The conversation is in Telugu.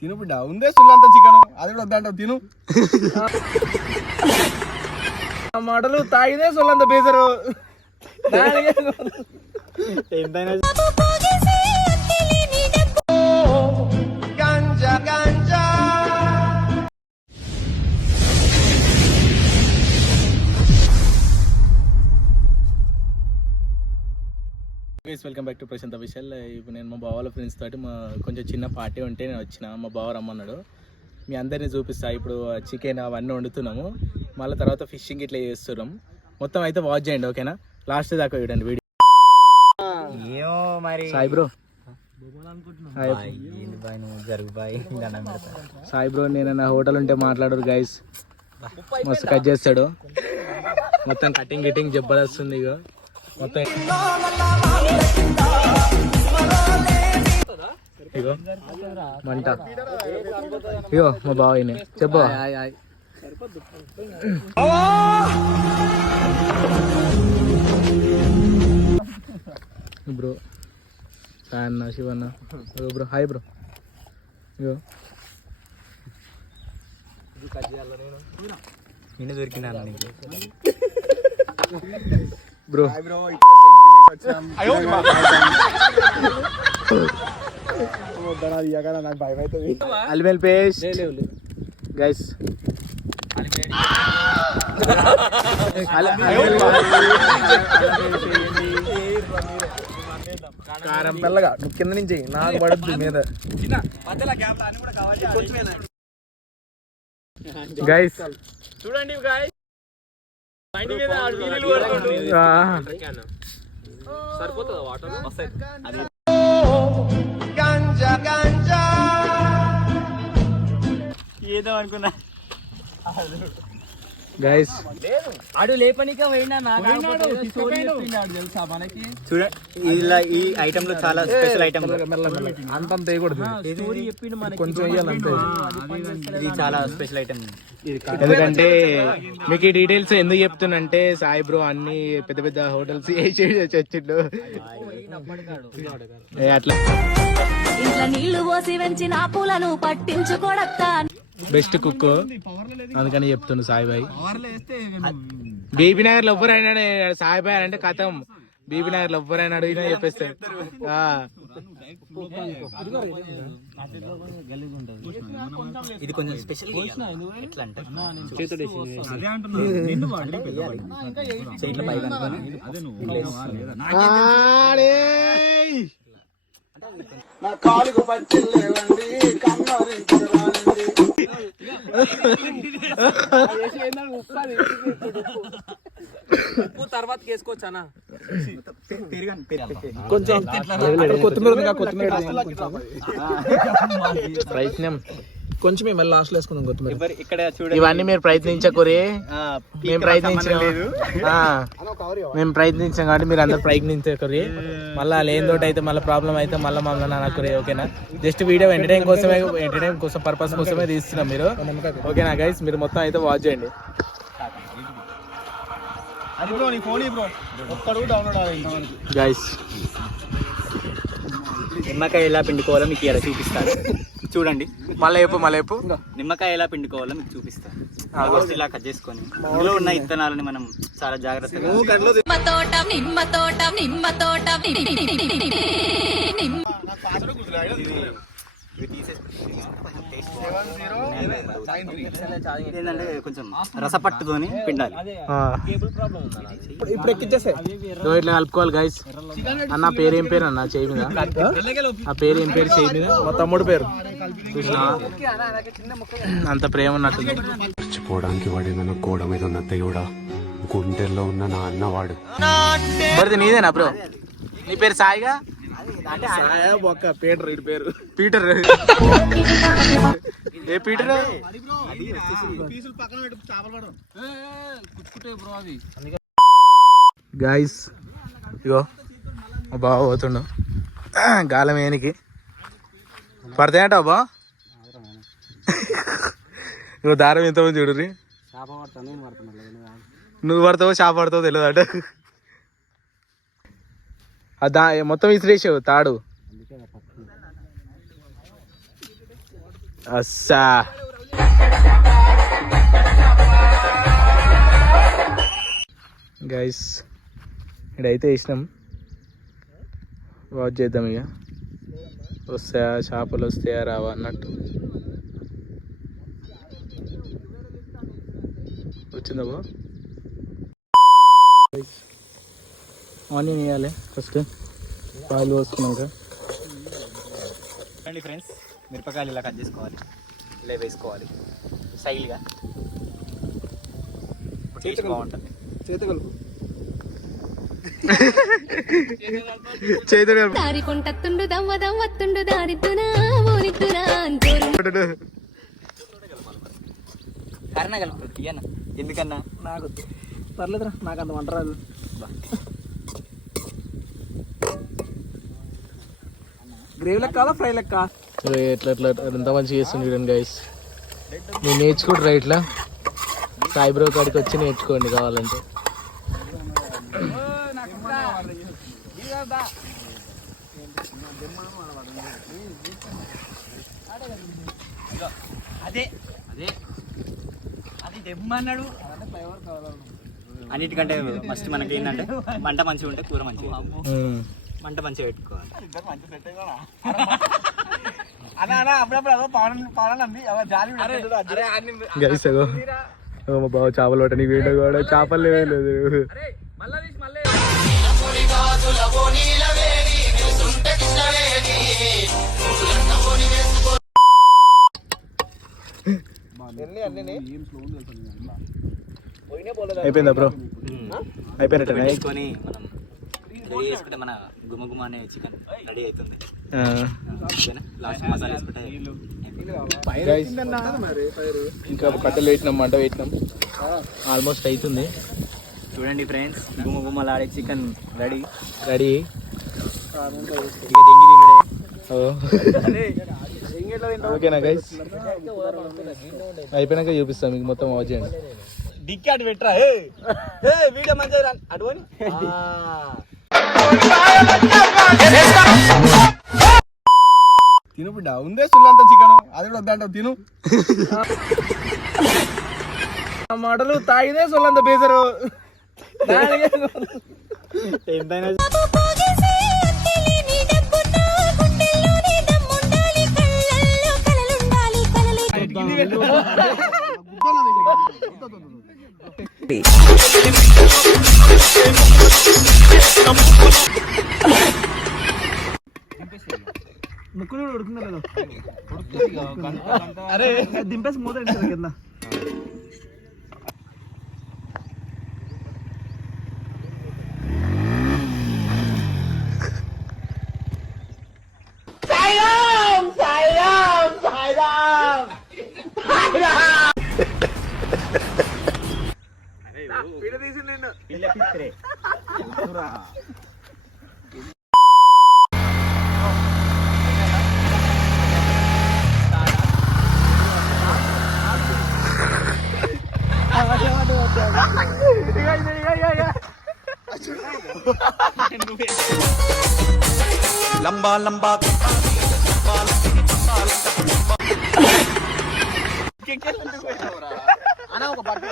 తిను బిడ్డ ఉందే సుల్లంత చికెన్ అది కూడా వద్దంటావు తిను. ఆ మాటలు తాగిదే సుల్లంత బేసరు ఎంతైనా. Welcome back to Prashanth official. ఇప్పుడు నేను మా బావ వాళ్ళ ఫ్రెండ్స్ తోటి కొంచెం చిన్న పార్టీ ఉంటే నేను వచ్చిన. మా బావ రమ్మన్నాడు. మీ అందరినీ చూపిస్తా. ఇప్పుడు చికెన్ అవన్నీ వండుతున్నాము. మళ్ళీ తర్వాత ఫిషింగ్ ఇట్లా చేస్తున్నాం. మొత్తం అయితే వాచ్ చేయండి, ఓకేనా? లాస్ట్ దాకా చూడండి video. Sai bro, Sai bro నేను హోటల్ ఉంటే మాట్లాడరు గైస్. మస్తు కట్ చేస్తాడు. మొత్తం కటింగ్ గిటింగ్ జబర్దస్తుంది. ఇక మొత్తం ఇగో మంట. ఇగో మా బావయ్యని చెప్పు బ్రో. సాయి అన్న, శివన్న బ్రో. Hi bro. ఇగో నిన్ను దొరికినా బ్రో. అల్లిమేల్ paste guys. కారం పెల్లగా నువ్వు కింద నుంచి నాకు పడుద్ది మీద. గైస్ చూడండి గైస్. సరిపోతుందా వాటర్? ఏదో అనుకున్నా గైస్. ఆడు లేపనిక తెలుసా మనకి. చూడండి ఇలా ఈ ఐటమ్ లో చాలా స్పెషల్ ఐటమ్. అంతంత వేయకూడదు, కొంచెం వేయాలంటే. ఇది చాలా స్పెషల్ ఐటమ్. ఎందుకంటే మీకు ఈ డీటెయిల్స్ ఎందుకు చెప్తున్నంటే సాయి బ్రో అన్ని పెద్ద పెద్ద హోటల్స్ చచ్చిండు అట్లా. నీళ్లు పోసి వెంచిన పూలను పట్టించుకోడక్క. బెస్ట్ కుక్ అందుకని చెప్తుండు సాయి బాయ్. బీబీ నగర్ లో ఎవ్వరైనా సాయి బాయ్ అంటే కథం. బీబీ నగర్ లో ఎవ్వరైనా అడిగినా చెప్పేస్తాడు. ఇది కొంచెం స్పెషల్. ఎట్లా అంటే నా కాలుకు పట్టిల్లేవండి ఉప్పు తర్వాత వేసుకోవచ్చానా? కొంచెం కొత్తిమీర ప్రయత్నం కొంచెం మళ్ళీ లాస్ట్ లో వేసుకుందాం కొత్తిమీర. ఇవన్నీ మీరు ప్రయత్నించకూరి. మేము ప్రయత్నించాం కాబట్టి మీరు అందరు ప్రయత్నించకూరి. మళ్ళీ లేనితోటి అయితే మళ్ళీ ప్రాబ్లం అయితే మళ్ళీ మమ్మల్ని అనకూరి, ఓకేనా? జస్ట్ వీడియో ఎంటర్టైన్ కోసం పర్పస్ కోసమే తీస్తున్నాం మీరు, ఓకేనా గైస్? మీరు మొత్తం అయితే వాచ్ చేయండి. గైస్ నిమ్మకాయ ఎలా పిండుకోవాలో మీకు ఇలా చూపిస్తాను, చూడండి. మళ్ళీ నిమ్మకాయ ఎలా పిండుకోవాలో మీకు చూపిస్తాను. ఇలా కట్ చేసుకొని ఇందులో ఉన్న ఇత్తనాలని మనం చాలా జాగ్రత్తగా. ఏంటంటే కొంచెం రసపట్టుతోని పిండాలి. ఇప్పుడు ఎక్కిచ్చేస్తే ఇట్లా కలుపుకోవాలి గైస్. అన్న పేరు ఏం పేరు అన్న చేయి మీద? ఆ పేరు ఏం పేరు చేయి మీద? మా తమ్ముడు పేరు. అంత ప్రేమ ఉన్నట్టుంది. మర్చిపోవడానికి వాడేదన్న గోడ మీద ఉన్న దేవుడా, గుండెల్లో ఉన్న నా అన్నవాడు. నీదేనా బ్రో? నీ పేరు సాయిగా? పీటర్. ఇటు పేరు పీటర్. ఏ పీటర్? గాయస్ ఇగో మా బావ పోతుండు గాలం ఏనికి. పడతాయంట బా. ఇగో దారం ఎంతమంది చూడుర్రి. నువ్వు పడతావో చేప పడతావో తెలియదు అట. మొత్తం విసిరేసావు తాడు. అస్సా గైస్ ఇక్కడైతే వేసినాం. వాచ్ చేద్దాం ఇక వస్తాయా చేపలు వస్తాయా రావా అన్నట్టు. వచ్చిందా బా ఆనియన్ వేయాలి ఫస్ట్ పాలు పోసుకున్నాక. అండి ఫ్రెండ్స్ మిరపకాయలు ఇలా కట్ చేసుకోవాలి, ఇలా వేసుకోవాలి స్టైల్గా. టేస్ట్ బాగుంటుంది. చేతి కలుపు దారికుంటత్తుండు దవ్వ దవ్వత్తుండు దారిద్దునా ఊరిద్దునా అంతూరు కరణ కలుపు ఇయ్యన్న. ఎందుకన్నా నాకు పర్లేదురా, నాకు అంత వంట రాదు. గ్రేవీ లెక్క కాదా ఫ్రై లెక్క? ఎట్లా ఎట్లా ఎంత మంచిగా చేస్తుంది చూడండి గైస్. మీరు నేర్చుకుంటారా ఇట్లా? సాయి బ్రో కాడికి వచ్చి నేర్చుకోండి కావాలంటే. అదే అదే అది దెమ్మన్నాడు. అన్నిటికంటే ఫస్ట్ మనకి ఏంటంటే మంట మంచిగా ఉంటే కూర మంచిగా, మంట మంచిగా పెట్టుకోవాలి. గైస్ అగో మా బావ చేపలు పట్ట నీకు వీడియో కూడా చేపలు లేదు. అయిపోయిందా బ్రో? అయిపోయినట్టు వేసుకొని మనం రెడీ చేసుకుంటే మన గుమగుమ అనే చికెన్ రెడీ అవుతుంది. లాస్ట్ మసాలా వేసుకుంటే ఇంకా కట్టెలు పెట్టినాం, మంట పెట్టినాం, ఆల్మోస్ట్ అవుతుంది. చూడండి ఫ్రెండ్స్, గుమగుమలాడే చికెన్ రెడీ రెడీ. ఇక దెంగి తినడే. ఓకేనా గైస్? అయిపోయినాక చూపిస్తాం మీకు మొత్తం. వాచ్ చేయండి. డిక్కాట్ పెట్టరా వీడియో మంచిగా అటువంటి తిను బిడ్డ. ఉందే సుల్లంతా చికెన్, అది కూడా వద్దంటావు తిను. మాటలు తాగిదే సుల్లంత బేసరు. ఎంతైనా ముక్కులు ఉడుకుందా లేదా? అరే దింపేసి మూత కింద. लंबा लंबा అన్న ఒక బట్ట